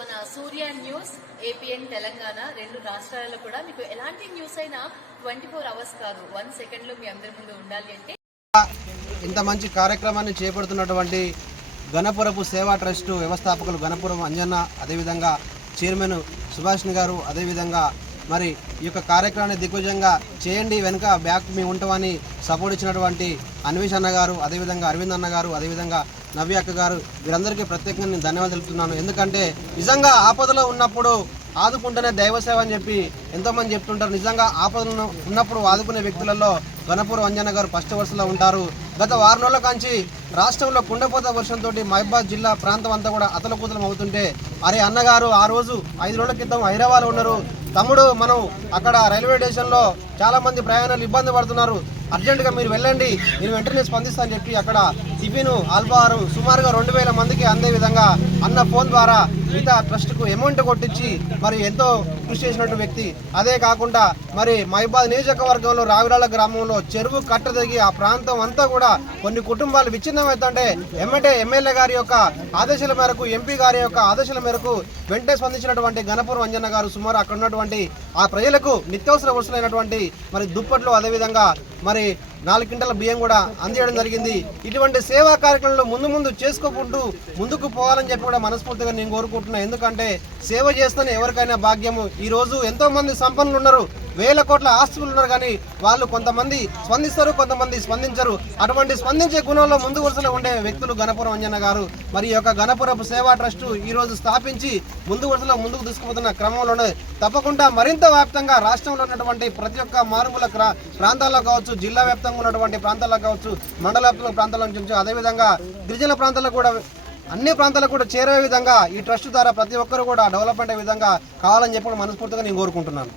మన సూర్య news APN Telangana రెండు రాష్ట్రాలలో కూడా మీకు ఎలాంటి న్యూస్ అయినా ట్వంటీ ఫోర్ అవర్స్ కాదు. వన్ సెకండ్లో మీ అందరి ముందు ఉండాలి అంటే ఇంత మంచి కార్యక్రమాన్ని చేపడుతున్నటువంటి గణపురపు సేవా ట్రస్టు వ్యవస్థాపకులు గణపురం అంజన్న అదేవిధంగా చైర్మన్ సుభాష్ని గారు అదేవిధంగా మరి ఈ యొక్క కార్యక్రమాన్ని దిగ్విజయంగా చేయండి వెనుక బ్యాక్ మీ ఉంటామని సపోర్ట్ ఇచ్చినటువంటి అన్వేష్ అన్న గారు అదేవిధంగా అరవింద్ అన్న గారు అదేవిధంగా నవ్య అక్క గారు వీరందరికీ ప్రత్యేకంగా నేను ధన్యవాదాలు తెలుపుతున్నాను. ఎందుకంటే నిజంగా ఆపదలో ఉన్నప్పుడు ఆదుకుంటేనే దైవ సేవ అని చెప్పి ఎంతోమంది చెప్తుంటారు. నిజంగా ఆపదలను ఉన్నప్పుడు ఆదుకునే వ్యక్తులలో గణపూర్ అంజన గారు ఫస్ట్ వరుసలో ఉంటారు. గత వారం రోజుల కాంచి రాష్ట్రంలో కుండపోత వర్షంతో మహబాద్ జిల్లా ప్రాంతం అంతా కూడా అతలకుతలం అవుతుంటే అరే అన్నగారు ఆ రోజు ఐదు రోజుల క్రితం హైదరాబాద్ ఉన్నారు. తమ్ముడు మనం అక్కడ రైల్వే స్టేషన్లో చాలా మంది ప్రయాణాలు ఇబ్బంది పడుతున్నారు. అర్జెంటుగా మీరు వెళ్ళండి. నేను వెంటనే స్పందిస్తానని చెప్పి అక్కడ టిఫిన్ అల్పాహారం సుమారుగా రెండు వేల మందికి అందే విధంగా అన్న ఫోన్ ద్వారా మిగతా ట్రస్ట్కు అమౌంట్ కొట్టించి మరి ఎంతో కృషి చేసినట్టు వ్యక్తి. అదే కాకుండా మరి మహిబాద్ నియోజకవర్గంలో రావిరాల గ్రామంలో చెరువు కట్ట దిగి ఆ ప్రాంతం అంతా కూడా కొన్ని కుటుంబాలు విచ్ఛిన్నమవుతుంటే ఎమ్మెల్యే ఎమ్మెల్యే గారి యొక్క ఆదేశాల మేరకు ఎంపీ గారి యొక్క ఆదేశాల మేరకు వెంటనే స్పందించినటువంటి గణపూర్ అంజన్న గారు సుమారు అక్కడ ఉన్నటువంటి ఆ ప్రజలకు నిత్యావసర వసూలైనటువంటి మరి దుప్పట్లు అదేవిధంగా మరి నాలుగు క్వింటల బియ్యం కూడా అందియడం జరిగింది. ఇటువంటి సేవా కార్యక్రమంలో ముందు ముందు చేసుకోకుంటూ ముందుకు పోవాలని చెప్పి కూడా మనస్ఫూర్తిగా నేను కోరుకుంటున్నాను ఎందుకంటే సేవ చేస్తేనే ఎవరికైనా భాగ్యము. ఈ రోజు ఎంతో మంది సంపన్నులు ఉన్నారు. వేల కోట్ల ఆస్తులు ఉన్నారు కానీ వాళ్ళు కొంతమంది స్పందిస్తారు కొంతమంది స్పందించరు. అటువంటి స్పందించే గుణంలో ముందు వరుసలో ఉండే వ్యక్తులు గణపురం అంజన్న గారు. మరి ఈ యొక్క గణపురపు సేవా ట్రస్టు ఈ రోజు స్థాపించి ముందు వరుసలో ముందుకు తీసుకుపోతున్న క్రమంలోనే తప్పకుండా మరింత వ్యాప్తంగా రాష్ట్రంలో ఉన్నటువంటి ప్రతి ఒక్క మారుమూల ప్రాంతాల్లో కావచ్చు జిల్లా వ్యాప్తంగా ఉన్నటువంటి ప్రాంతాల్లో కావచ్చు మండల వ్యాప్తంగా ప్రాంతాల నుంచి అదేవిధంగా గిరిజన ప్రాంతాల్లో కూడా అన్ని ప్రాంతాలకు కూడా చేరే విధంగా ఈ ట్రస్ట్ ద్వారా ప్రతి ఒక్కరు కూడా డెవలప్మెంట్ అయ్యే విధంగా కావాలని చెప్పి మనస్ఫూర్తిగా నేను కోరుకుంటున్నాను.